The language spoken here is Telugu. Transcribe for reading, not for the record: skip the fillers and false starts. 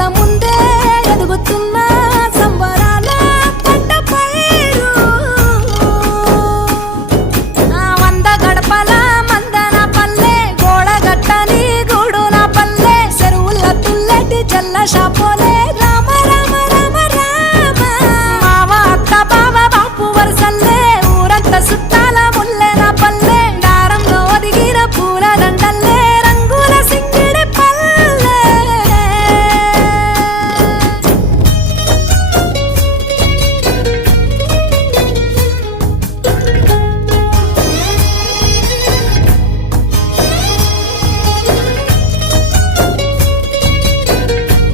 కళ్ళ ముందే ఎదుగుతున్న సంబరాల పంట పైరు వంద గడపల మందన పల్లె గోడ గట్టని గూడు నా పల్లె చెరువుల తుల్లటి జల్ల షాపోలే